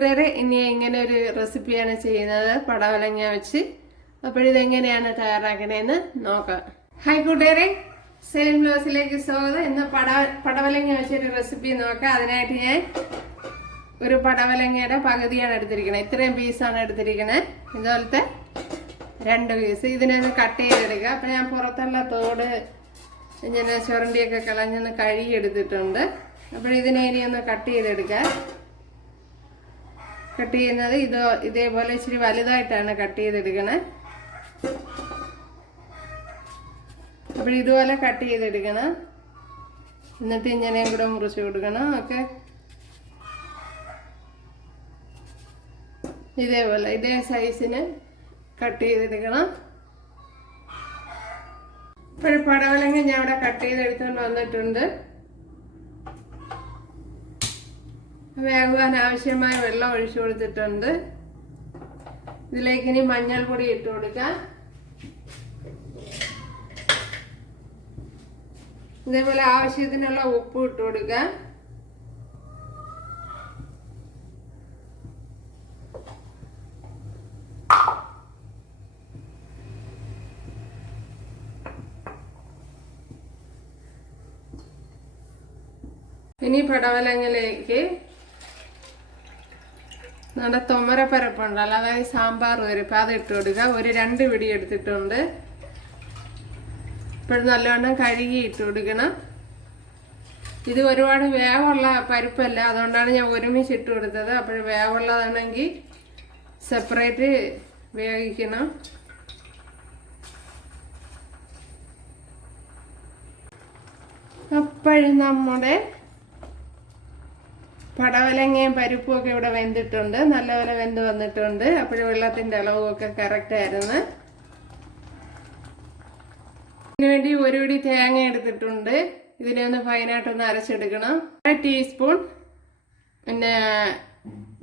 കൂട്ടുകാരെ ഇനി ഇങ്ങനെ ഒരു റെസിപ്പിയാണ് ചെയ്യുന്നത്. പടവലങ്ങ വെച്ച്. അപ്പോഴിതെങ്ങനെയാണ് തയ്യാറാക്കണേന്ന് നോക്കാം. ഹായ് കൂട്ടുകാരെ സെയിം ബ്ലോസിലേക്ക് സ്വാഗതം. ഇന്ന് പട പടവലങ്ങ വെച്ചൊരു റെസിപ്പി നോക്കാം. അതിനായിട്ട് ഞാൻ ഒരു പടവലങ്ങയുടെ പകുതിയാണ് എടുത്തിരിക്കുന്നത് ഇത്രയും പീസാണ് എടുത്തിരിക്കുന്നത് ഇതുപോലത്തെ രണ്ട് പീസ് ഇതിനൊന്ന് കട്ട് ചെയ്തെടുക്കുക. അപ്പം ഞാൻ പുറത്തുള്ള തോട് ഇങ്ങനെ ചുരണ്ടിയൊക്കെ കളഞ്ഞൊന്ന് കഴുകി എടുത്തിട്ടുണ്ട് അപ്പോൾ ഇതിനെ ഇനി ഒന്ന് കട്ട് ചെയ്തെടുക്കുക. കട്ട് ചെയ്യുന്നത് ഇത് ഇതേപോലെ ഇച്ചിരി വലുതായിട്ടാണ് കട്ട് ചെയ്തെടുക്കണേ. അപ്പോൾ ഇതുപോലെ കട്ട് ചെയ്തെടുക്കണം. എന്നിട്ട് ഇങ്ങനെയും കൂടെ മുറിച്ച് കൊടുക്കണം. ഓക്കെ. ഇതേപോലെ ഇതേ സൈസിന് കട്ട് ചെയ്തെടുക്കണം. ഇപ്പോൾ പടവലങ്ങ ഞാൻ ഇവിടെ കട്ട് ചെയ്തെടുത്തുകൊണ്ട് വന്നിട്ടുണ്ട്. വേകുവാൻ ആവശ്യമായ വെള്ളം ഒഴിച്ചു കൊടുത്തിട്ടുണ്ട്. ഇതിലേക്ക് ഇനി മഞ്ഞൾപ്പൊടി ഇട്ട് കൊടുക്കാം. ഇതേപോലെ ആവശ്യത്തിനുള്ള ഉപ്പ് ഇട്ട് കൊടുക്കാം. ഇനി പടവലങ്ങയിലേക്ക് നമ്മുടെ തൊമരപ്പരപ്പുണ്ടല്ലോ അതായത് സാമ്പാർ പരിപ്പ് അത് ഇട്ട് കൊടുക്കുക. ഒരു രണ്ട് പിടി എടുത്തിട്ടുണ്ട്. ഇപ്പോഴും നല്ലവണ്ണം കഴുകി ഇട്ട് കൊടുക്കണം. ഇത് ഒരുപാട് വേവുള്ള പരിപ്പല്ല. അതുകൊണ്ടാണ് ഞാൻ ഒരുമിച്ച് ഇട്ട് കൊടുത്തത്. അപ്പോൾ വേവുള്ളതാണെങ്കിൽ സെപ്പറേറ്റ് വേവിക്കണം അപ്പോഴും നമ്മുടെ പടവലങ്ങയും പരിപ്പും ഒക്കെ ഇവിടെ വെന്തിട്ടുണ്ട്. നല്ലപോലെ വെന്ത് വന്നിട്ടുണ്ട്. അപ്പോഴും വെള്ളത്തിന്റെ അളവുമൊക്കെ കറക്റ്റ് ആയിരുന്നു. ഇതിനുവേണ്ടി ഒരു പിടി തേങ്ങ എടുത്തിട്ടുണ്ട്. ഇതിനെ ഒന്ന് ഫൈനായിട്ട് ഒന്ന് അരച്ചെടുക്കണം. അര ടീസ്പൂൺ പിന്നെ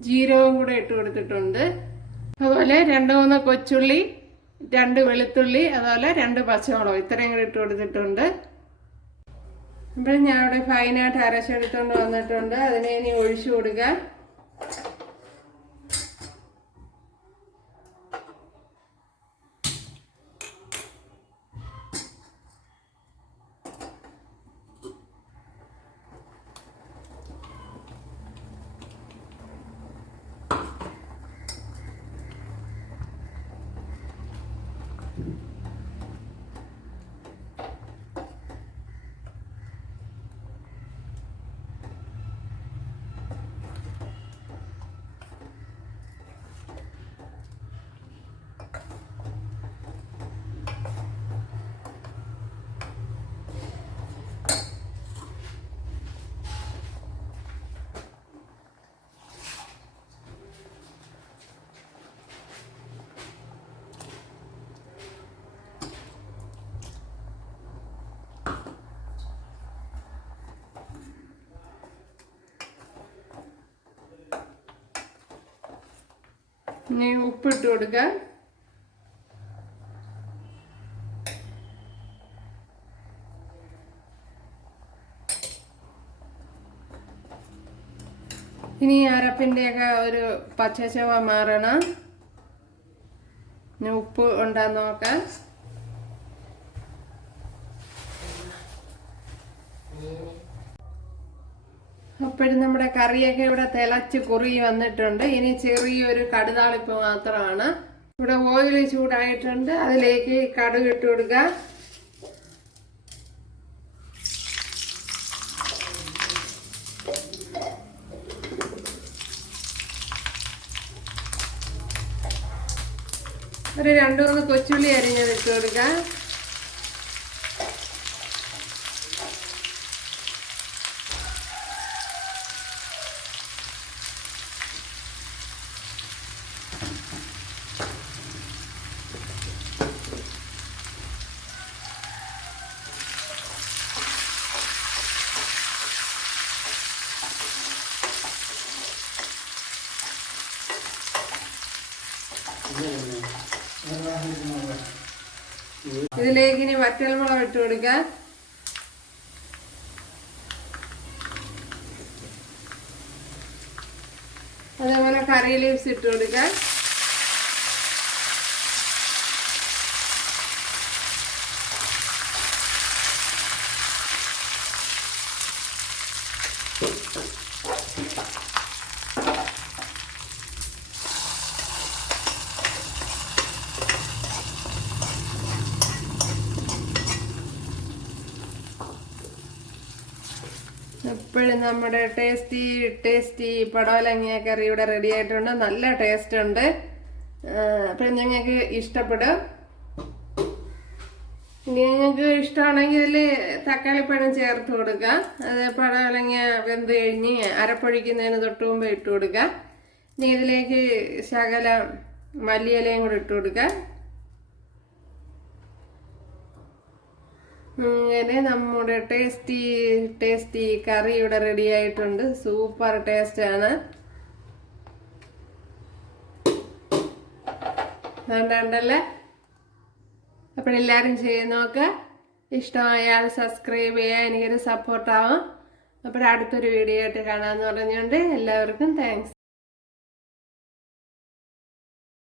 ജീരകവും കൂടെ ഇട്ട് കൊടുത്തിട്ടുണ്ട്. അതുപോലെ രണ്ട് മൂന്ന് കൊച്ചുള്ളി രണ്ട് വെളുത്തുള്ളി അതുപോലെ രണ്ട് പച്ചമുളക് ഇത്രയും കൂടെ ഇട്ട് കൊടുത്തിട്ടുണ്ട്. ഇപ്പം ഞാൻ ഫൈനായിട്ട് അരച്ചെടുത്തുകൊണ്ട് വന്നിട്ടുണ്ട്. അതിനെ ഇനി ഒഴിച്ചു കൊടുക്കുക ഇനി ഉപ്പിട്ട് കൊടുക്കുക ഇനി അരപ്പിന്റെയൊക്കെ ഒരു പച്ചച്ചവ മാറണം. ഇനി ഉപ്പ് ഉണ്ടാന്ന് നോക്കാം. അപ്പോഴും നമ്മുടെ കറിയൊക്കെ ഇവിടെ തിളച്ച് കുറുകി വന്നിട്ടുണ്ട്. ഇനി ചെറിയൊരു കടുതാളിപ്പ് മാത്രമാണ്. ഇവിടെ ഓയിൽ ചൂടായിട്ടുണ്ട്. അതിലേക്ക് കടുക് ഇട്ട് കൊടുക്കുക ഒരു രണ്ടു മൂന്ന് കൊച്ചുള്ളി അരിഞ്ഞത് ഇട്ട് കൊടുക്കുക ഇതിലേക്ക് ഇനി വറ്റൽമുളക് ഇട്ട് കൊടുക്കാം. അതേപോലെ കറി ലീവ്സ് ഇട്ട് കൊടുക്കാം. എപ്പോഴും നമ്മുടെ ടേസ്റ്റി ടേസ്റ്റി പടവലങ്ങിയ കറി ഇവിടെ റെഡി ആയിട്ടുണ്ട്. നല്ല ടേസ്റ്റ് ഉണ്ട്. അപ്പം ഞങ്ങൾക്ക് ഇഷ്ടപ്പെടും. ഇനി നിങ്ങൾക്ക് ഇഷ്ടമാണെങ്കിൽ ഇതിൽ തക്കാളിപ്പഴം ചേർത്ത് കൊടുക്കാം. അത് പടവലങ്ങ വെന്ത് കഴിഞ്ഞ് അരപ്പൊഴിക്കുന്നതിന് തൊട്ട് മുമ്പ് ഇട്ട് കൊടുക്കുക ഇനി ഇതിലേക്ക് ശകലം മല്ലിയിലയും കൂടി ഇട്ട് കൊടുക്കാം. അങ്ങനെ നമ്മുടെ ടേസ്റ്റി ടേസ്റ്റി കറി ഇവിടെ റെഡി ആയിട്ടുണ്ട്. സൂപ്പർ ടേസ്റ്റ് ആണ്. അതുകൊണ്ടല്ലേ അപ്പോഴെല്ലാവരും ചെയ്ത് നോക്ക്. ഇഷ്ടമായാൽ സബ്സ്ക്രൈബ് ചെയ്യുക എനിക്കൊരു സപ്പോർട്ടാവും അപ്പോൾ അടുത്തൊരു വീഡിയോ ആയിട്ട് കാണാമെന്ന് പറഞ്ഞുകൊണ്ട് എല്ലാവർക്കും താങ്ക്സ്